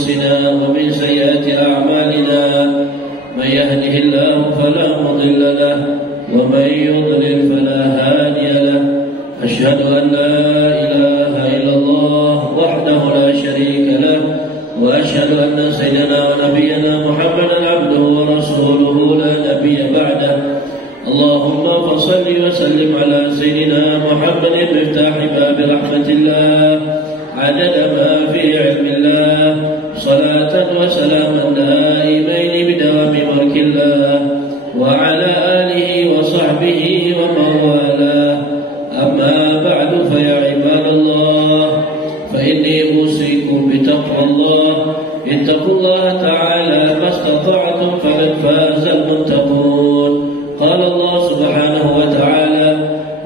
أنفسنا ومن سيئات أعمالنا من يهده الله فلا مضل له ومن يضلل فلا هادي له أشهد أن لا إله إلا الله وحده لا شريك له وأشهد أن سيدنا ونبينا محمدا عبده ورسوله لا نبي بعده اللهم فصل وسلم على سيدنا محمد مفتاح باب رحمة الله عدد ما في علم الله صلاة وسلاما دائمين بدوام ملك الله وعلى آله وصحبه ومن والاه أما بعد فيا عباد الله فإني أوصيكم بتقوى الله اتقوا الله تعالى ما استطعتم فقد فاز المتقون قال الله سبحانه وتعالى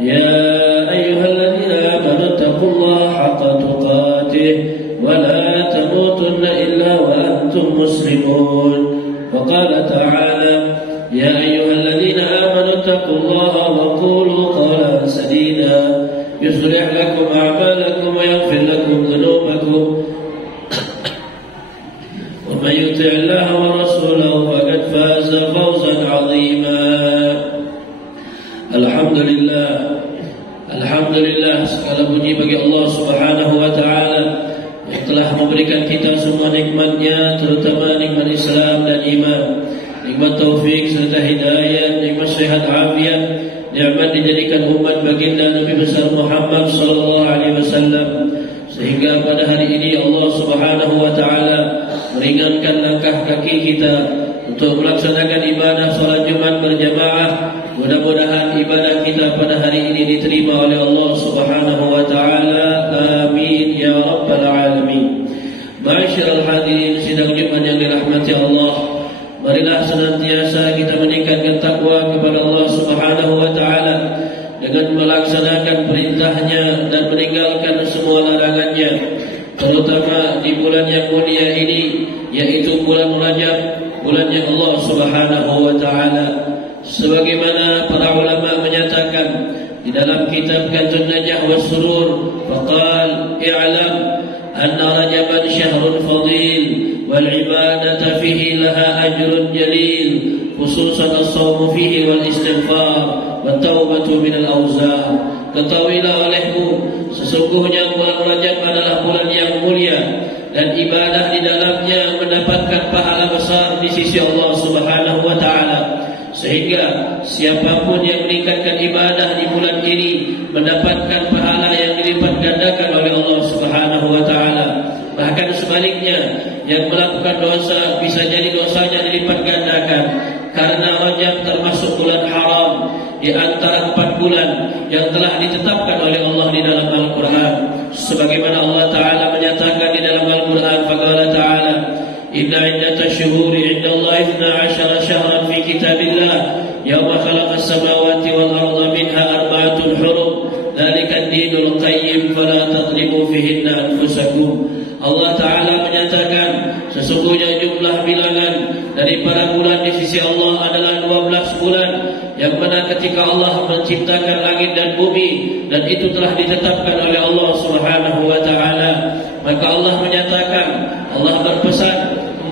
يا أيها الذين آمنوا اتقوا الله حق تقاته ولا تموتن إلا وأنتم مسلمون وقال تعالى يا أيها الذين آمنوا اتقوا الله وقولوا قولا سديدا يصلح لكم أعمالكم ويغفر لكم ذنوبكم ومن يطع الله ورسوله فقد فاز فوزا عظيما. Alhamdulillah, segala puji bagi Allah Subhanahu wa taala yang telah memberikan kita semua nikmat-Nya, terutama nikmat Islam dan iman, nikmat taufik serta hidayah, nikmat sehat afiat, nikmat dijadikan umat baginda Nabi besar Muhammad sallallahu alaihi wasallam, sehingga pada hari ini Allah Subhanahu wa taala meringankan langkah kaki kita untuk melaksanakan ibadah salat Jumat berjamaah. Mudah-mudahan ibadah kita pada hari ini diterima oleh Allah Subhanahu wa taala. Amin ya rabbal alamin. Ma'asyiral hadirin sidang Jumat yang dirahmati Allah, marilah senantiasa kita meningkatkan takwa kepada Allah Subhanahu wa taala dengan melaksanakan perintahnya dan meninggalkan semua larangannya, terutama di bulan yang mulia ini, yaitu bulan Rajab, bulannya Allah Subhanahu wa taala. Sebagaimana para ulama menyatakan di dalam kitab Kanzun Najah was Surur, faqal i'lam anna Rajaban syahrun fadil wal ibadatu fihi laha ajrun jalil, khususan as-shawm fihi wal istighfar wat taubatu min al-awzar. Ketahuilah olehmu, sesungguhnya bulan Rajab adalah bulan yang mulia dan ibadah di dalamnya mendapatkan pahala besar di sisi Allah Subhanahu wa taala. Sehingga siapapun yang meningkatkan ibadah di bulan ini mendapatkan pahala yang dilipat gandakan oleh Allah Subhanahu wa taala. Bahkan sebaliknya, yang melakukan dosa bisa jadi dosanya dilipat gandakan, karena Rajab termasuk bulan haram di antara 4 bulan yang telah ditetapkan oleh Allah di dalam Al-Quran. Sebagaimana Allah Ta'ala menyatakan di dalam Al-Quran, faqala ta'ala inna iddatash syuhuri 'indallahi 12 syahran fi kitabillah yawma khalaqas samawati wal arda minha arba'atun hurum dzalika ad-dinul qayyim fala tadhlimu fihinna anfusakum. Allah Ta'ala menyatakan sesungguhnya jumlah bilangan dari para bulan di sisi Allah adalah 12 bulan, yang mana ketika Allah menciptakan langit dan bumi, dan itu telah ditetapkan oleh Allah Subhanahu wa taala, maka Allah menyatakan, Allah berpesan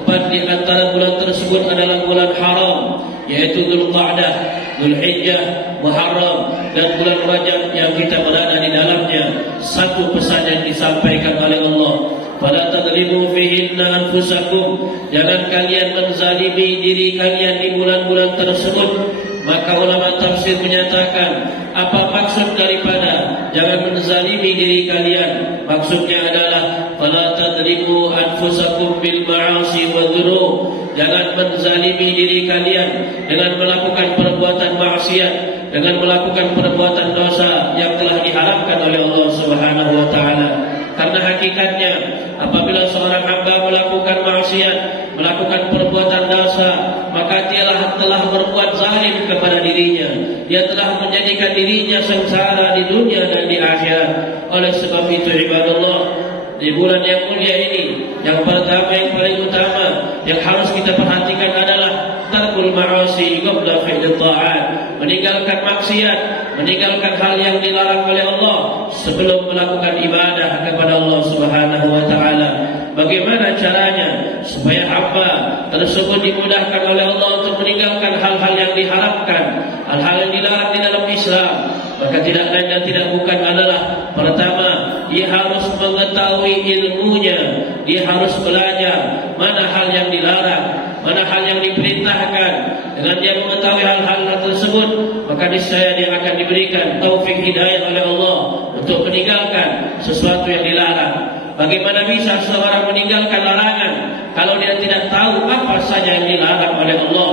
4 di antara bulan tersebut adalah bulan haram, yaitu Dzulqa'dah, Dzulhijjah, Muharram dan bulan Rajab yang kita berada di dalamnya. Satu pesan yang disampaikan oleh Allah, fala tadlimu fihinna anfusakum, jangan kalian menzalimi diri kalian di bulan-bulan tersebut. Maka ulama tafsir menyatakan, apa maksud daripada jangan menzalimi diri kalian? Maksudnya adalah fala tadlimu anfusakum bil ma'asi wa dzunub, jangan menzalimi diri kalian dengan melakukan perbuatan maksiat, dengan melakukan perbuatan dosa yang telah diharamkan oleh Allah Subhanahu wa taala. Karena hakikatnya apabila seorang hamba melakukan maksiat, melakukan perbuatan dosa, maka dialah telah berbuat zalim kepada dirinya. Dia telah menjadikan dirinya sengsara di dunia dan di akhirat. Oleh sebab itu ibadallah, di bulan yang mulia ini, yang pertama, yang paling utama yang harus kita perhatikan adalah tarkul ma'asi qabla fi'l ta'at, meninggalkan maksiat, meninggalkan hal yang dilarang oleh Allah sebelum melakukan ibadah kepada Allah Subhanahu wa taala. Bagaimana caranya? dimudahkan oleh Allah untuk meninggalkan hal-hal yang diharamkan, hal-hal yang dilarang di dalam Islam, maka tidak lain dan tidak bukan adalah pertama, dia harus mengetahui ilmunya, dia harus belajar mana hal yang dilarang, mana hal yang diperintahkan. Dengan dia mengetahui hal-hal tersebut, maka niscaya dia akan diberikan taufik hidayah oleh Allah untuk meninggalkan sesuatu yang dilarang. Bagaimana bisa seorang meninggalkan larangan kalau dia tidak tahu apa saja yang dilarang oleh Allah?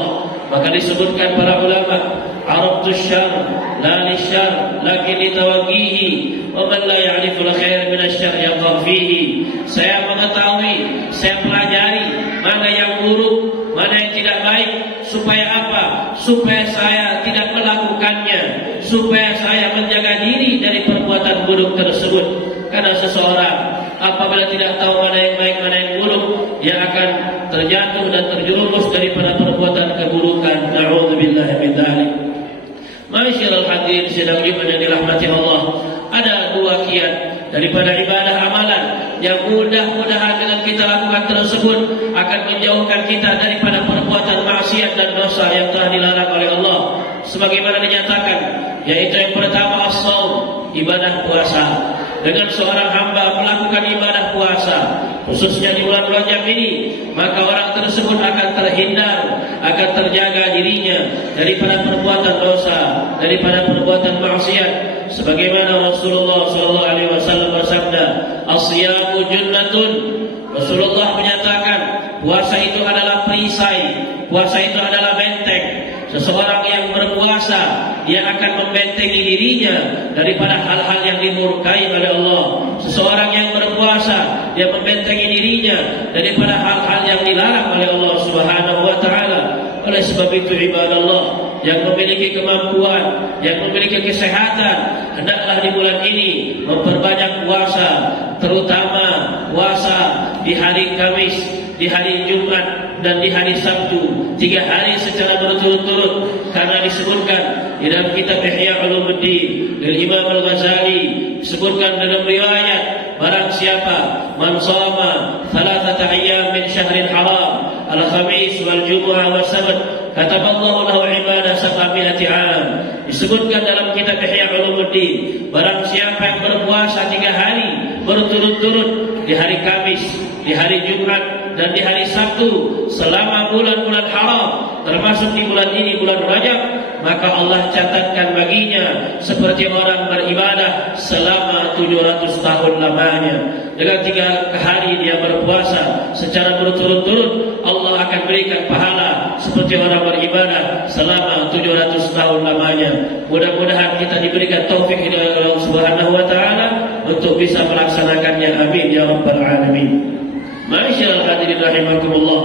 Maka disebutkan para ulama, arabtu syarr la lisyarr lakin litawqihi wa man la ya'rifu al-khair min asy-syarr yaqa fihi. Saya mengetahui, saya pelajari mana yang buruk, mana yang tidak baik. Supaya apa? Supaya saya tidak melakukannya, supaya saya menjaga diri dari perbuatan buruk tersebut. Karena seseorang apabila tidak tahu mana yang baik, mana yang buruk, dia akan terjatuh dan terjerumus daripada perbuatan keburukan. Na'udzubillahi min dzalik. Masyaallah hadirin sedang dirahmati Allah. Ada dua kiat daripada ibadah amalan yang mudah-mudahan dengan kita lakukan tersebut akan menjauhkan kita daripada perbuatan maksiat dan dosa yang telah dilarang oleh Allah. Sebagaimana dinyatakan, yaitu yang pertama as-shaum, ibadah puasa. Dengan seorang hamba melakukan ibadah puasa, khususnya di bulan Rajab ini, maka orang tersebut akan terhindar, akan terjaga dirinya daripada perbuatan dosa, daripada perbuatan maksiat. Sebagaimana Rasulullah SAW bersabda, "As-siyamu junnatun." Rasulullah menyatakan, puasa itu adalah perisai, puasa itu adalah benteng. Seseorang yang berpuasa, dia akan membentengi dirinya daripada hal-hal yang dimurkai oleh Allah. Seseorang yang berpuasa, dia membentengi dirinya daripada hal-hal yang dilarang oleh Allah Subhanahu wa taala. Oleh sebab itu ibadallah yang memiliki kemampuan, yang memiliki kesehatan, hendaklah di bulan ini memperbanyak puasa, terutama puasa di hari Kamis, di hari Jumat, dan di hari Sabtu, 3 hari secara berturut-turut. Karena disebutkan di dalam kitab Ihya Ulumuddin dari Imam Al-Ghazali, disebutkan dalam riwayat, barang siapa man shama 3 ayyam min syahril haram, al-khamis wal jumu'ah was sabt, kataballahu lahu ibadah 700 'am. Disebutkan dalam kitab Ihya Ulumuddin, barang siapa yang berpuasa 3 hari berturut-turut, di hari Kamis, di hari Jumat, dan di hari Sabtu, selama bulan-bulan haram, termasuk di bulan ini, bulan Rajab, maka Allah catatkan baginya seperti orang beribadah selama 700 tahun lamanya. Dengan 3 hari dia berpuasa secara berturut-turut, Allah akan berikan pahala seperti orang beribadah selama 700 tahun lamanya. Mudah-mudahan kita diberikan taufik dari Allah Subhanahu wa taala untuk bisa melaksanakannya. Amin ya rabbal alamin. Masyaallah hadirin rahimakumullah.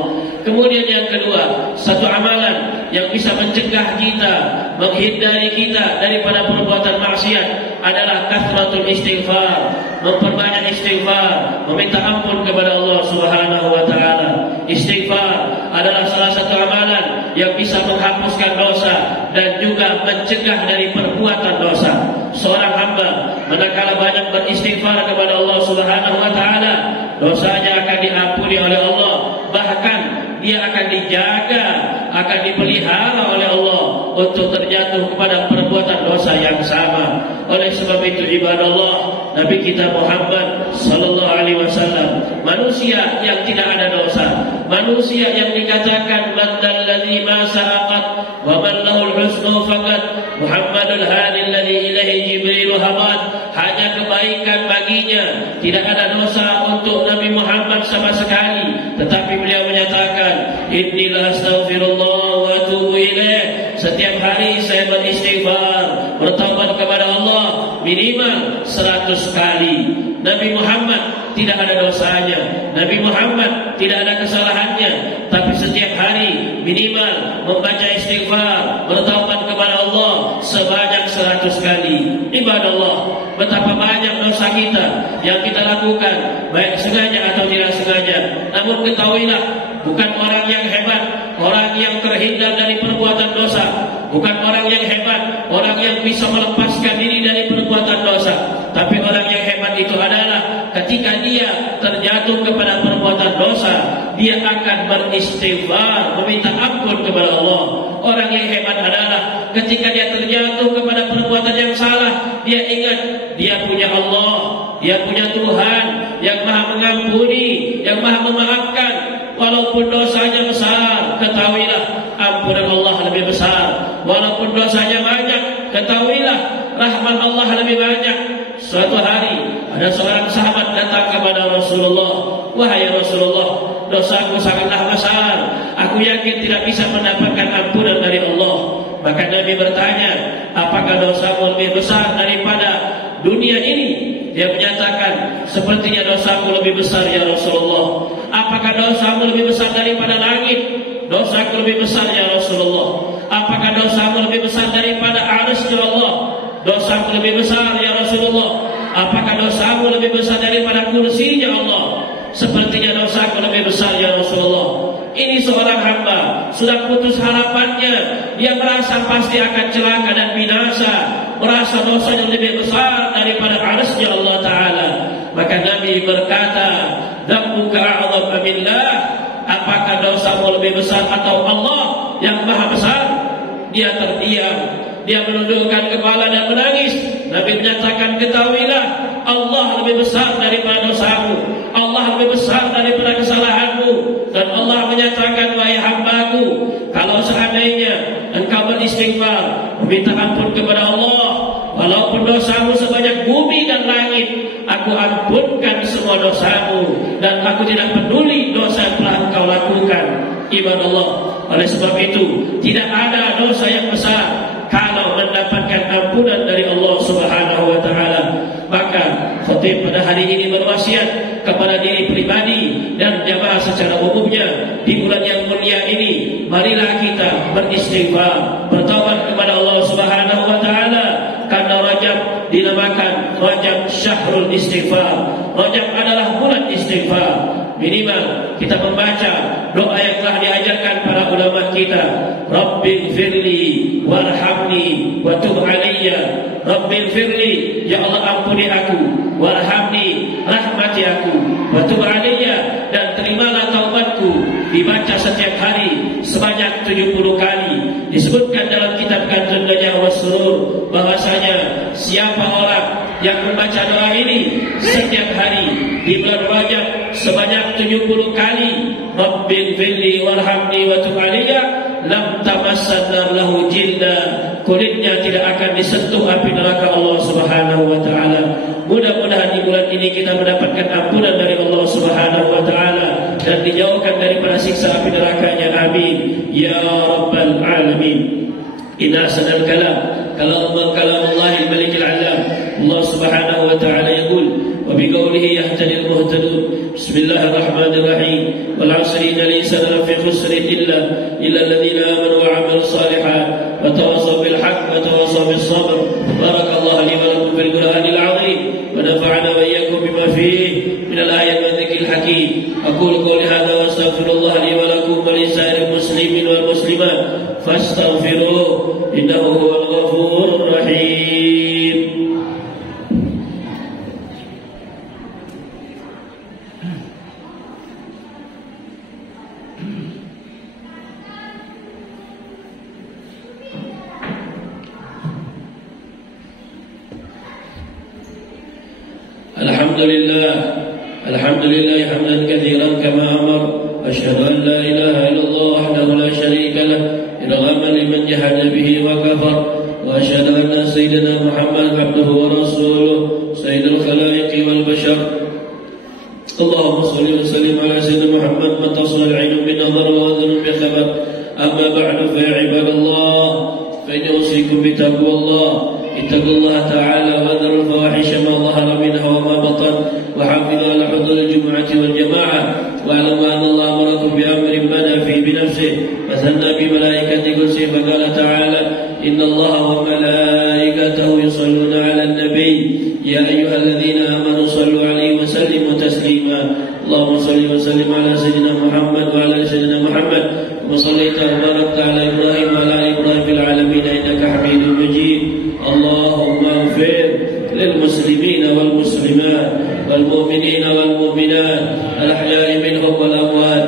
Kemudian yang kedua, satu amalan yang bisa mencegah kita, menghindari kita daripada perbuatan maksiat adalah kathratul istighfar, memperbanyak istighfar, meminta ampun kepada Allah Subhanahu wa taala. Istighfar adalah salah satu amalan yang bisa menghapuskan dosa dan juga mencegah dari perbuatan dosa. Seorang hamba manakala banyak beristighfar kepada Allah Subhanahu wa taala, dosanya akan diampuni oleh Allah, bahkan dia akan dijaga, akan dipelihara oleh Allah untuk terjatuh kepada perbuatan dosa yang sama. Oleh sebab itu ibadallah, Nabi kita Muhammad sallallahu alaihi wasallam, manusia yang tidak ada dosa, manusia yang dikatakan badal ladzi ma sa'aqat wa man lahul husnu faqat, Muhammadul hadi alladzi ilaihi jibril habat, hanya kebaikan baginya, tidak ada dosa untuk Nabi Muhammad sama sekali. Tetapi beliau menyatakan, inni la astaghfirullah wa atubu ilaih, setiap hari saya beristighfar, bertaubat kepada Allah minimal 100 kali. Nabi Muhammad tidak ada dosanya, Nabi Muhammad tidak ada kesalahannya, tapi setiap hari minimal membaca istighfar, bertaubat kepada Allah sebanyak 100 kali. Ibadallah, betapa banyak dosa kita yang kita lakukan, baik sengaja atau tidak sengaja. Namun ketahuilah, bukan orang yang hebat orang yang terhindar dari perbuatan dosa, bukan orang yang hebat orang yang bisa melepaskan diri dari perbuatan dosa, tapi orang yang hebat itu adalah ketika dia terjatuh kepada perbuatan dosa, dia akan beristighfar, meminta ampun kepada Allah. Orang yang hebat adalah ketika dia terjatuh kepada perbuatan yang salah, dia ingat dia punya Allah, dia punya Tuhan yang maha mengampuni, yang maha memaafkan. Walaupun dosanya besar, ketahuilah ampunan Allah lebih besar. Walaupun dosanya banyak, ketahuilah rahmat Allah lebih banyak. Suatu hari ada seorang sahabat datang kepada Rasulullah. Wahai Rasulullah, dosaku sangatlah besar, aku yakin tidak bisa mendapatkan ampunan dari Allah. Maka Nabi bertanya, apakah dosamu lebih besar daripada dunia ini? Dia menyatakan, sepertinya dosaku lebih besar ya Rasulullah. Apakah dosamu lebih besar daripada langit? Dosaku lebih besar ya Rasulullah. Apakah dosamu lebih besar daripada arsy Allah? Dosaku lebih besar ya Rasulullah. Apakah dosamu lebih besar daripada kursinya Allah? Sepertinya dosaku lebih besar ya Rasulullah. Ini seorang hamba sudah putus harapannya. Dia merasa pasti akan celaka dan binasa, merasa dosanya lebih besar daripada arsy Allah Ta'ala. Maka Nabi berkata, "Dzambuka a'dzam amillah." Apakah dosamu lebih besar atau Allah yang maha besar? Dia terdiam, dia menundukkan kepala dan menangis. Nabi menyatakan, ketahuilah Allah lebih besar daripada dosamu, Allah lebih besar daripada kesalahanmu. Dan Allah menyatakan, wahai hambaku, kalau seandainya engkau beristighfar, meminta ampun kepada Allah, walaupun dosamu sebanyak bumi dan langit, aku ampunkan semua dosamu, dan aku tidak peduli dosa yang telah engkau lakukan. Iman Allah. Oleh sebab itu, tidak ada dosa yang besar kalau mendapatkan ampunan dari Allah Subhanahu wa Ta'ala. Maka khatib pada hari ini berwasiat kepada diri pribadi dan jamaah secara umumnya, di bulan yang mulia ini, marilah kita beristighfar, bertaubat kepada Allah Subhanahu wa Ta'ala. Karena Rajab dinamakan Rajab Syahrul Istighfar. Rajab adalah bulan istighfar. Minimal kita membaca doa yang telah diajarkan para ulama kita. Rabbighfirli warhamni wa tub alayya. Rabbighfirli, ya Allah ampuni aku, warhamni, rahmati aku, wa tub alayya, dan terimalah taubatku. Dibaca setiap hari sebanyak 70 kali. Disebutkan dalam kitab Kanzun Najah wa Surur bahwasanya siapa orang yang membaca doa ini setiap hari di bulan Rajab sebanyak 70 kali, Rabbighfirli warhamni wa tub alayya, lam tamassan lahu jilda, kulitnya tidak akan disentuh api neraka Allah Subhanahu wa Ta'ala. Mudah-mudahan di bulan ini kita mendapatkan ampunan dari Allah Subhanahu wa Ta'ala dan dijauhkan daripada siksa api nerakanya. Amin ya rabbal alamin. Inna sanal kalam Allah al-malik al-alam. Allah Subhanahu wa Ta'ala yaqul wa biqawlihi yahtadi al-muhtadun. Bismillahirrahmanirrahim. Wal 'asri innal insana lafi khusrin illa alladhina amanu wa 'amilus salihat wa tawassaw bil haqq wa tawassaw bis sabr. Barakallahu li wa lakum fil Qur'anil 'azim wa nafa'ana wa iyyakum bima fihi min al-ayati wa dhikril hakim. Aqulu qawli hadha wa astaghfirullah li wa lakum wa li sa'iril muslimin wal muslimat fastaghfiruhu innahu huwal ghafurur rahim. Alhamdulillah hamdan katsiran kama amar. Asyhadu an la ilaha illallah wahdahu la syarika lah irghaman liman jahada bihi wa kafar. Wa asyhadu anna sayyidina Muhammad abduhu wa rasuluh sayyidul khalaiqi wal bashar. Allahumma salli wa sallim ala sayyidina Muhammad man tasal al-'ainu bin nadhar wa adhun bi khabar. Amma ba'du fa ya ibadallah, fa usikum bi taqwallah. اتقوا الله تعالى وذروا الفواحش ما ظهر منها وما بطن وحافظوا على حضور الجمعة والجماعة واعلموا أن الله أمركم بأمر بدا فيه بنفسه وثنى بملائكته قدسه فقال تعالى إن الله وملائكته يصلون على النبي يا أيها الذين آمنوا صلوا عليه وسلموا تسليما. اللهم صل وسلم على سيدنا محمد وعلى سيدنا محمد كما صليت وباركت على إبراهيم وعلى آل إبراهيم في العالمين إنك حميد مجيد. اللهم اغفر للمسلمين والمسلمات والمؤمنين والمؤمنات الأحياء منهم والأموات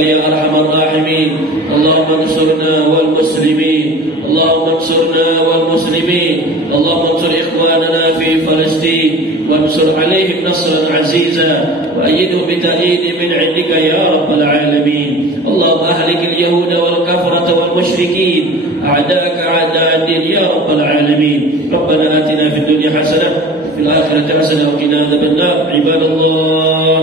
يا أرحم الراحمين. اللهم انصرنا والمسلمين، اللهم انصرنا والمسلمين، اللهم انصر إخواننا في فلسطين وانصر عليهم نصرا عزيزا وأيدهم بتأييد من عندك يا رب العالمين. اللهم أهلك اليهود والكفرة والمشركين أعداءك أعداء الدين يا رب العالمين. ربنا آتنا في الدنيا حسنة وفي الآخرة حسنة وقنا عذاب النار. عباد الله،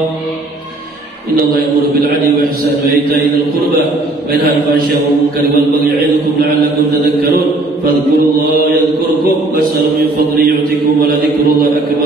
إن الله يأمر بالعدل والإحسان وإيتاء ذي القربى وينهى عن الفحشاء والمنكر والبغي يعظكم لعلكم تذكرون. فاذكروا الله يذكركم واسألوا من فضله يعطكم ولذكر الله أكبر.